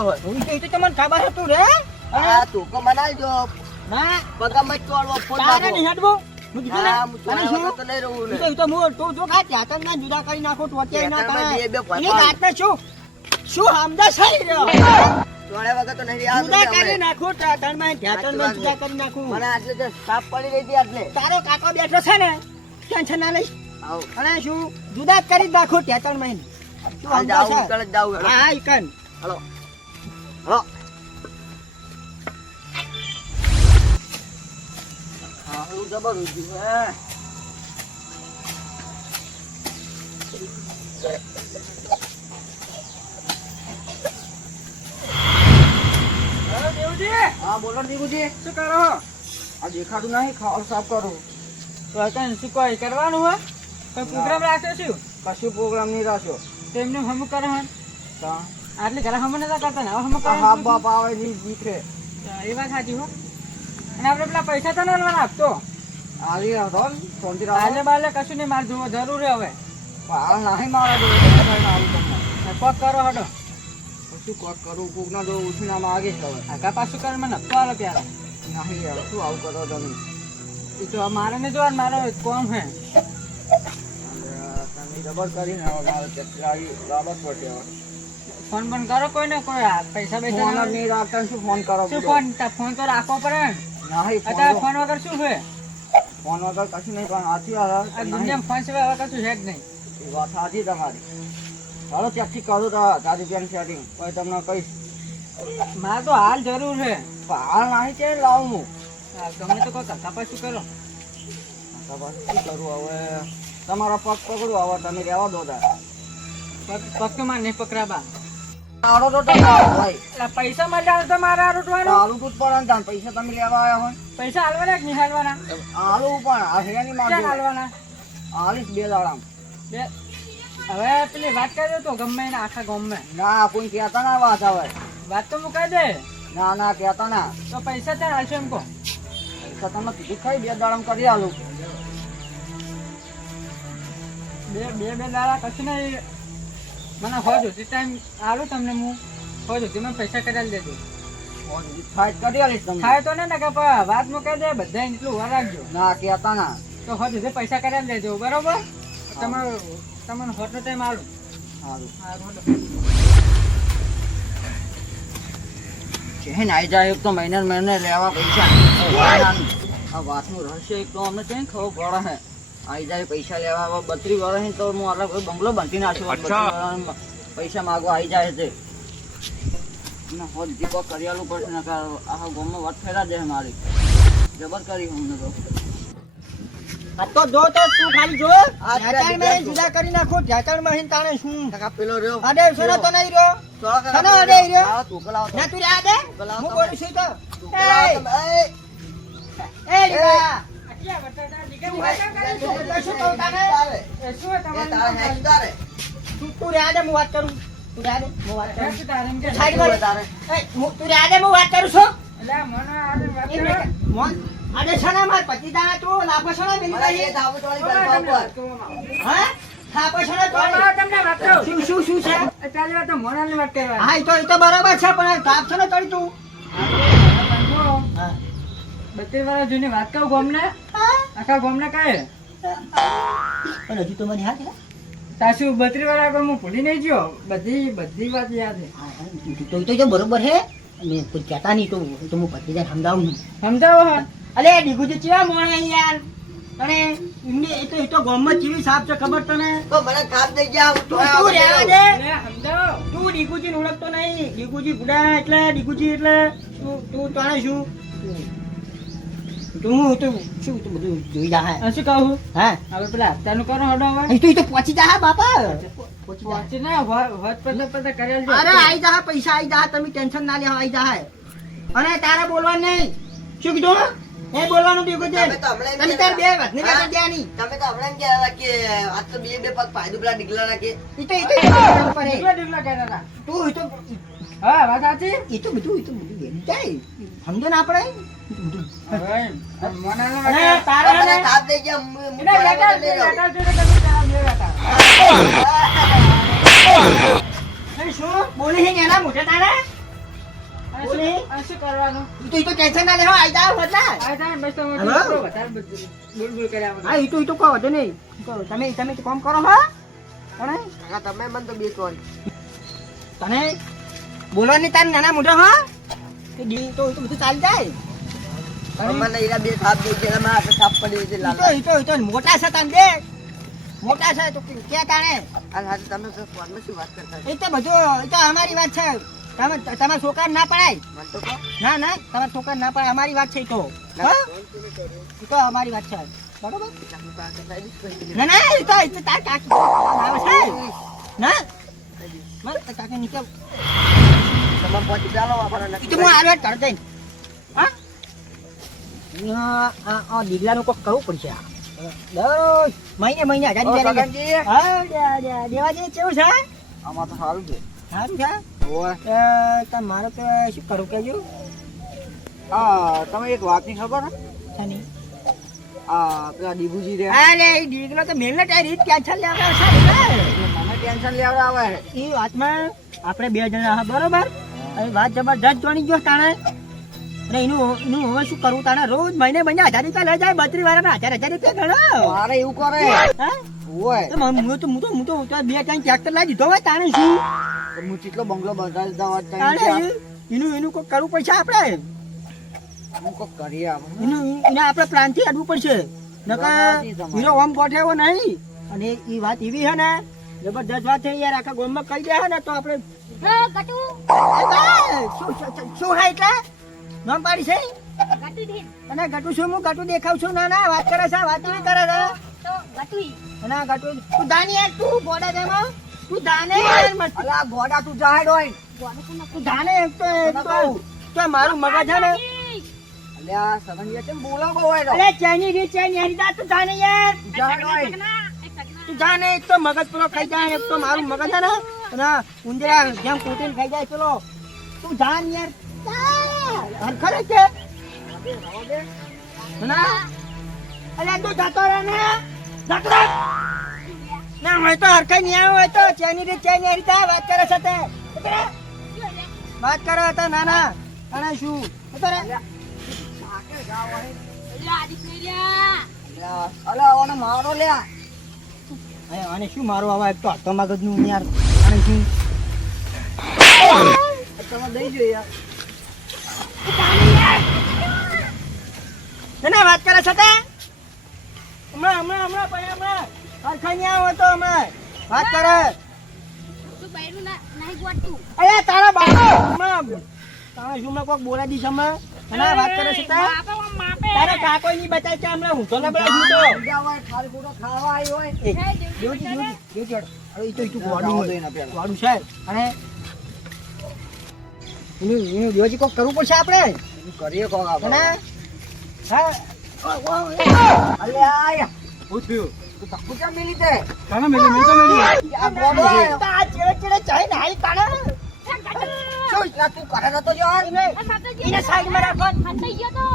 ગયો હોય. હું તો એ તો તમને ખબર હતું રે. આ ટૂંકો બનાવી દો ના. પગામાં જ તોડવો ફોન તારે. નહીં હટવું. હું કીધું ને અને શું? તો નહીં રહું ને. એ તો એ તો હું તું જો ખા ત્યાં તને જુદા કરી નાખો ના ત્યાં કરે બે બે એની પાછળ. જાતને શું? શું સમજા સહી રહ્યો. તોડ્યા વગર તો નહીં આવતું જુદા કરી. નાખું ત્યાં તને ત્યાં જુદા કરી નાખો. મને આટલે તો સાપ પડી રહી હતી આટલે. તારો કાકો બેઠો છે ને ટેન્શન ના આવો. અને શું? જુદા કરી નાખું ત્યાં ત્રણ મહિને. હા હલો હલો હા હું જબર હે હા બોલો દીકુજી શું કરો? આ દેખાતું નહીં ખાવા સાફ કરું. તો કઈ શું કોઈ કરવાનું હોય? કોઈ પ્રોગ્રામ રાખ્યો છું? કશું પ્રોગ્રામ નહીં રાખ્યો તેમનું હમ કરે હન તા. આટલે ઘરે હમ નતા કરતા ને હવે હમ કરે હા બાપ આવે ની દીકરે એ વાત સાચી હો. અને આપણે પેલા પૈસા તો ના આપતો. આલી આવતો શાંતિ હાલે આલે બાલે કશું નહીં માર જોવો જરૂર હવે. આ નહીં મારા તમને પગ કરો હડો. શું કોક કરું કોક ના જો ઉછીના માગે છે હવે. આગા પાછું કરે મને નતો આલે પ્યારા નહીં યાર શું આવું કરો તમે? એ તો મારે ને જોવા મારો કોમ હે? તમે જબર કરીને આવે મારે ચક્કર આવી બાબત હવે. ફોન બોન કરો કોઈ ને કોઈ પૈસા પૈસા ફોન નહીં રાખતા શું ફોન કરો શું ફોન ફોન તો રાખવો પડે ને. નહીં ફોન અત્યારે ફોન વગર શું છે? ફોન વગર કશું નહીં પણ આથી આ. દુનિયામાં ફોન સિવાય હવે કશું છે જ નહીં. એ વાત સાચી તમારી. ચાલો ત્યાંથી કરું તો તારી બેન સેટિંગ. કોઈ તમને કહીશ. મારે તો હાલ જરૂર છે. પણ હાલ નહીં કે લાવું. હું તમને તો કોઈ કરતા પાછું કરો? તો પછી શું કરું હવે? તમારા પગ પકડું હવે તમે રહેવા દો તારા પગ પગ તો મારે નહીં પકડાબા તારો તો તમારો ભાઈ. પૈસા મળ્યા તો મારે આ રૂટવાનું આલુ તું જ પડે તાન પૈસા તમે લેવા આવ્યા હોય પૈસા હાલવાના કે નહીં હાલવાના? આલુ પણ. આ ક્યાં માગજો હાલવાના? આલીશ બે દાડામ. બે. હવે પેલી વાત કરજો તો ગમે એને આખા ગમે ના કોઈ કહેતા ના વાત આવે. વાત તો મુકાઈ દે. ના ના કહેતા ના. તો પૈસા ત્યાં હાલશો એમ કહો. પૈસા તમે કીધું ખાઈ બે દાડામ કરી આલુ. બે બે બે દાડા કશું નહીં. મને હોય જોતી ટાઈમ આલું તમને હું હોય જોતી મને પૈસા કઢાવી દેજો. થાય તો કરી આલીશ થાય તો ને કે પણ વાત મુકાઈ દે બધા એટલું વાર રાખજો. ના કહેતા ના. તો હોય જોતી પૈસા કઢાવી દેજો બરોબર? તમારું તમને હોટનો ટાઈમ આલું. સારું. હાલો. છે જાય એક તો મહિને મહિને લેવા પૈસા. આ વાતનું રહસ્ય એક તો અમને કઈ ખબર પડે હે. આઈ પૈસા લેવા બત્રી વર્ષ તો હું કોઈ બંગલો બાંધી નાખ્યો. પૈસા માગવા આઈ જાય છે. દીપક કરિયાલું પડશે ને આખા ગામમાં વાત ફેરા દે મારી. જબર કરી અમને તો. તો જો તો તું ખાલી જો. આ ઢાંચાણ જુદા કરી નાખો ઢાંચાણમાં તાણે શું પેલો રહ્યો. અડે સોનો તો નહીં રહ્યો. સોનો અડે રહ્યો. રહ્યો? તું કલાવ ના તું આ દે. હું બોલું છું તો. એ. એ, એ તું તું દે હું વાત કરું તું રે આ દે હું વાત કરું? તું દે હું વાત છું અરે સના માર પતિ દાણા તું લાફો મિલી. હા સના શું શું શું છે હા એ તો એ તો બરાબર છે પણ તાપ છે ને તળી તું. બત્રીસ વાળા જૂની વાત કહું ગોમને? આખા ગોમને કહે પણ હજુ તો મને યાદ છે. તાશું વાળા વર્ષ હું ભૂલી નહીં ગયો? બધી બધી વાત યાદ છે. તો તો જો બરોબર હે અને કોઈ કહેતા નહીં તો તો હું પતિ જાય સમજાવું નહીં. સમજાવો અરે અલે ડીગુજી ચેવા મોણે યાર? અને એમને એ તો એ તો ગામમાં ચીવી સાપ છે ખબર તને? તો મને કામ થઈ ગયા તું તું રહેવા દે. લે, તું ડીગુજી ઓળખતો નહીં. ડીગુજી બુડા એટલે ડીગુજી એટલે. તું તું તાણે શું? તું હું શું તું બધું જોઈ જા આ શું કહું હા? હવે પેલા હપ્તાનું કરો હડો હવે. અહીં તો પહોંચી જા બાપા. પહોંચી ના વધ પદ પદ કરેલ છે. અરે આઈ જા પૈસા આઈ જા તમે ટેન્શન ના લેવા આઈ જા અને તારે બોલવાનું નહીં. શું કીધું? એ બોલવાનું તમે તાર બે. વાત નહીં તમે તો હમણાં કે બે બે પગ ફાયદો પેલા કે એ તો હે. હતા તું તો વાત સાચી? એ તો બધું એ તો બધું જાય. સમજો ને આપણે તમે તમે કામ કરો હા? તમે મને તો બે તને બોલવાની તાર નાના મોટા હા તો બધું ચાલી જાય. મને એના બે થાપ દે છે મારા હાથે થાપ પડી ઈ તો ઈ તો ઈ તો મોટા છે તને બે. મોટા છે તો કે- તાણે? અને તમે શું વાત કરતા એ તો બધું એ તો અમારી વાત છે. તમે તમારા છોકરા ના પડાય? ના ના તમારા છોકરા ના પડાય અમારી વાત છે તો. તો અમારી વાત છે. બરોબર? ના ના ઈ તો ઈ તો તાર કાકી આવે છે. ના? મત કાકી નીકળ. તમે પહોંચી ચાલો આપણને તો હું આલો જ કરી દઈ હા? આ દીગલાનું કોક કરવું પડશે. દરરોજ મહિને મહિને હજાર દેવા જેવું કેવું છે? આમાં તો સારું છે. સારું છે? એ તો શું કરું કેજો હા તમે એક વાતની ખબર? શાની? આ પેલા દીબુજી રે અરે દીકરો તો મેલને તારી રીત કેન્સલ લેવડાવે છે ને. મને ટેન્શન લેવડા આવે. છે એ વાતમાં આપણે બે જણા બરોબર? વાત જબરદસ્ત જોણી ગયો તાણે. અને એનું એનું હવે શું કરવું તાણે રોજ મહિને મહિને હજાર રૂપિયા લઈ જાય બત્રીસ વાળાના હજાર હજાર રૂપિયા ગણો મારે એવું કરે? હા? હું હું તો હું તો હું તો બે ત્રણ ટ્રેક્ટર લાવી દીધો હોય તાણે શું? હું કેટલો બંગલો બંધાવી દઉં આજ તાણે તઈને એ- એનું એનું કોઈ કરવું પડશે આપણે? હું કોક કરીએ એનું એને આપણે પ્લાનથી અડવું પડશે. નકર. હીરો ઓમ ગોઠવ્યો નહીં. અને એ વાત એવી હે ને જબરદસ્ત વાત છે યાર આખા ગામમાં કહી દે ને તો આપણે શું હે એટલે? નામ પાડી છે? અને ગટુ છું હું ગટુ દેખાવ છું. ના ના વાત કરે છે વાત નહીં કરે છે. તો ગટુઈ. અને ગટુ તું દાની યાર તું ગોડા દેમાં તું દાને યાર અલા ગોડા તું જાહેર હોય. તું દાને એક તો એક તો તો મારું મગજ છે ને અલ્યા સગનજીએ કેમ બોલાવો હોય તો? અરે ચાઇની રી હરી દા તું દાને યાર. જાહેર હોય. તું જાને એક તો મગજ પેલો ખાઈ જાય એક તો મારું મગજ છે ને. ઉંદરા જેમ કૂટીને ખાઈ જાય પેલો તું જાન યાર હરખો ખરે કે? ના. અલે તું ને. હોય તો હરખાઈ નહીં હોય તો. ચેની રી ચેની વાત કરે છે વાત કરો હતા ના ના. અને શું? જતો રહે. મારો લ્યા. અરે, આને શું મારો આવા? એક તો હતો મગજનું યાર. અને શું? તમે દઈ જો યાર. ના ના વાત કરે છે તે? હમણાં હમણાં હમણાં ભાઈ હમણાં. નહીં આવ્યો હમણાં વાત કરે તું બૈરું ના- નહીં ગોઠતું. અરે તારા બાપો હમણાં તારા શું કોક બોલા દીશ હમણાં. અને વાત કરે છે તે. તારા કાકો ની બતાય છે હમણાં હું તો ના બોલા હું તો? હોય ખાલી ખોટો ખાવા આવી હોય. બતાવે. દેવજી, દેવજી, હવે ઈ તો ઈ તો જાવા હોય. એના છે. અને એનું એનું કોક કરવું પડશે આપણે? કરીએ કોક આપણે. હા. અલ્યા આયા. શું થયું? તું ધક્કુ કેમ મિલી તે કાના મેલી મેલી તો મેલી. આ હે. આ ચેડે ચેડે ચાઈ નાઈ કાના હે, શું લા તું કરે નતો જો એને આ સાથે સાઈડમાં રાખો. હંતાઈ ગયો તો.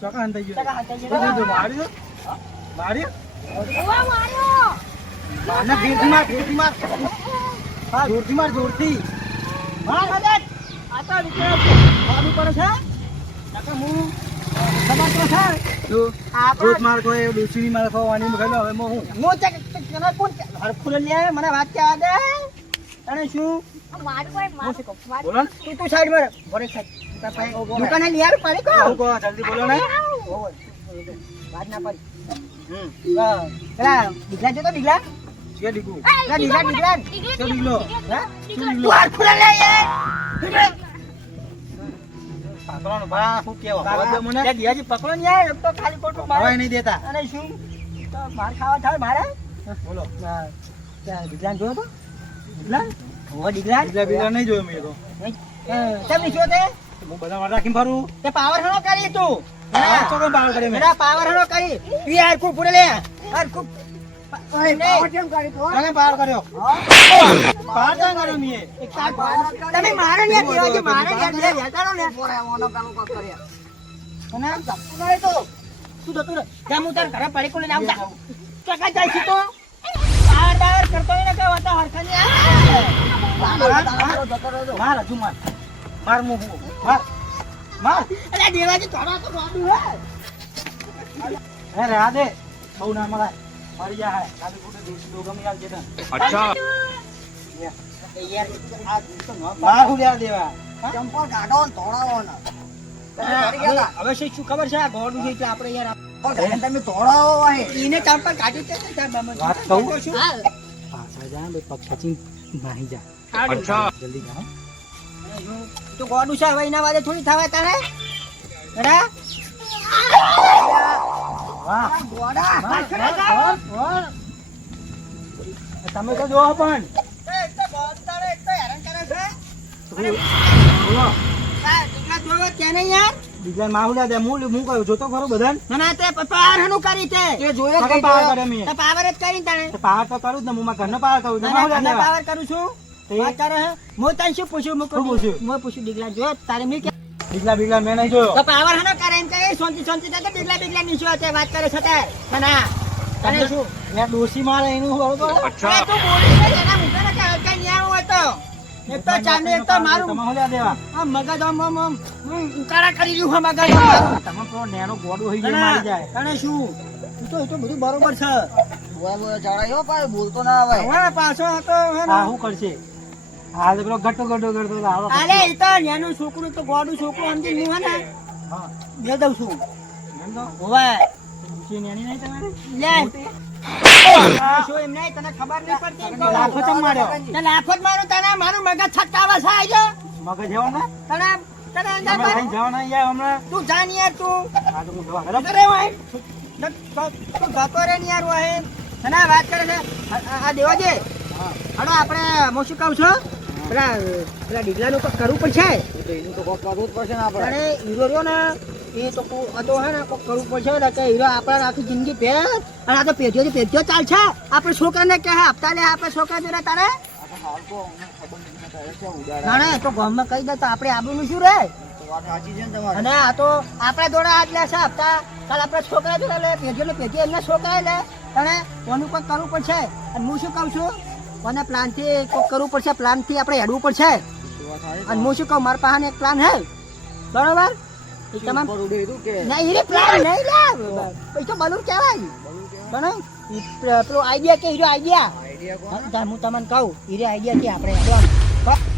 ચકા હંતાઈ ગયો. માર્યો? માર્યો? ઉવા માર્યો. મારને જોરથી માર જોરથી માર. હા જોરથી માર જોરથી માર મદદ. આ તો નીકળે છે બાબુ પર છે. નકર હું ખબર તો છે. આ જોત માર કોઈ ડોસીની માર ખવાની મગલો હવે હું હું ચક ચક કોણ હરખું લે મને વાત કે આદે અને શું? આ મારું કોઈ મારું. મારું. બોલો તું તું સાઈડમાં બોરે સાઈડ દુકાને લિયાર પાડી કો જલ્દી બોલો ને. વાત ના પડી. હમ. પેલા બીજા જો તો બીજા કે દીકુ એ, ના, દીકરા, દીકરા. દીકરા, શું દીકરો? દીકરા, દીકરા. તું હરખું લે યાર બા શું કેવો હવે મને? લે, દિયાજી પકડો ને યાર તો ખાલી ખોટું મારે. નહીં દેતા. અને શું? તો માર ખાવા થાય મારે? બોલો. ત્યાં જોયો તો? દીકરા હોવા દીકરા બીજા બીજા નહીં જોયું મેં તો. એ, કેમ જોયો તે? હું બધા માટે રાખીને ફરું. તે પાવર હણો કરી તું. પાવર કરે પાવર હણો કરી. તું યાર પૂરે લે. તમે યાર જા જા કે તારો. માર હજુ માર. માર અરે દેવાજી થોડા તો રોડું હે. અરે આ બહુ ના મળે મરી જા કાલે કુટે દેશી દો ગમી આલ અચ્છા. યાર આ તો ન બહાર હું લેવા દેવા? ચંપલ કાઢો ને તોડાવો ને. તમે કરી ગયા તા? હવે શું શું ખબર છે આ ગોળું છે આપણે યાર તમે તોડાવો. એને ચંપલ કાઢી બાબા વાત કહું? છું? પાછળ જા બે પગ ખેંચીને માહી જા. અચ્છા. જલ્દી જા તો ગોળનું છે હવે એના વાદે થોડી થવા તારે? તમે તો જોવો પણ. બોલો. બીજા માહુલા દે હું હું કહ્યું જોતો ખરો બધાને? એ જોયે જ કાકા કઈ પાવર જોયે. કરે મેં. પાવર જ તાણે. પાવર તો કરું જ ને હું મારા ઘરનો પાવર કરું છું. પાવર કરું છું? તે કરે હે? તને શું પૂછું? હું પૂછું હું પૂછ્યું દીકરા જો તારે મેં બીગલા બીગલા મેં નહીં જોયો. તો પાવર હનો કરે એમ કે શાંતિ શાંતિ થતા દીકરા દીકરા નીચો છે વાત કરે છે ના ના. તને શું? મેં ડોસી મારે એનું બરોબર અચ્છા. તું બોલી ને એના મુખાને કે હલકા ન્યા હોય તો. એક તો ચાંદી એક તો મારું તમે હોલ્યા દેવા? આ મગજ આમ આમ આમ ઉકાળા કરી રહ્યું છે મગજ. તમે તો નેનો ગોડો હોય જે મારી જાય. તને શું? તો એ તો બધું બરોબર છે. બોય બોય ચડાયો પણ બોલતો ના આવે. હવે પાછો તો હે ને. આ કરશે? આ તો પેલો ગટો ગટો કરતો હતો, આવો અરે ઈ તો છોકરું તો ગોડું છોકરું સમજી હું હે ને? હા. દે દઉં છું. એમ તો હોવે. ડોસી નેની નહીં તમારે લે. શું એમ નહીં? તને ખબર નહીં પડતી? લાફો ચમ માર્યો. તે લાફો જ મારું તને મારું મગજ છટકાવે છે આજો મગજ એવો ને? તને તને અંદર પર જવાના યાર હમણાં. તું જાન યાર તું. તો હું જવા. હેલો. રે વાય તું જતો રે ને યાર તને વાત કરે છે. આ- આ હડો આપણે હું શું કહું છું. પેલા પેલા ડીગલાનું કંઈક કરવું પડશે? એનું તો કોક કરવું જ પડશે ને આપણે. અને હીરો રહ્યો ને એ તો કો- હે ને કોક કરવું પડશે કે હીરો આપણે આખી જિંદગી પહેર અને આ તો પેઢીઓ ચાલશે. આપણે છોકરાને કહે હપ્તા લે આપણે છોકરા જોડે તારે? ને ના તો ગામમાં કહી દે તો આપણે આબુનું શું રે. છે. અને આ તો આપણા જોડે આજ લેશે હપ્તા. કાલ આપણે છોકરા જોડે લે પેઢીઓ ને પેઢી એમને છોકરા લે. અને કોનું કંઈક કરવું પડશે. અને હું શું કહું છું? કોને પ્લાનથી કોક કરવું પડશે? પ્લાનથી આપણે હેડવું પડશે. અને હું શું કહું? મારા પાસે એક પ્લાન હે. બરોબર? તમામ ના એ પ્લાન નહીં લે. પૈસો બલૂન કહેવાય. બરાબર? પેલો આઈડિયા કે હીરો આઈડિયા હું તમને કહું હીરે આઈડિયા કે આપણે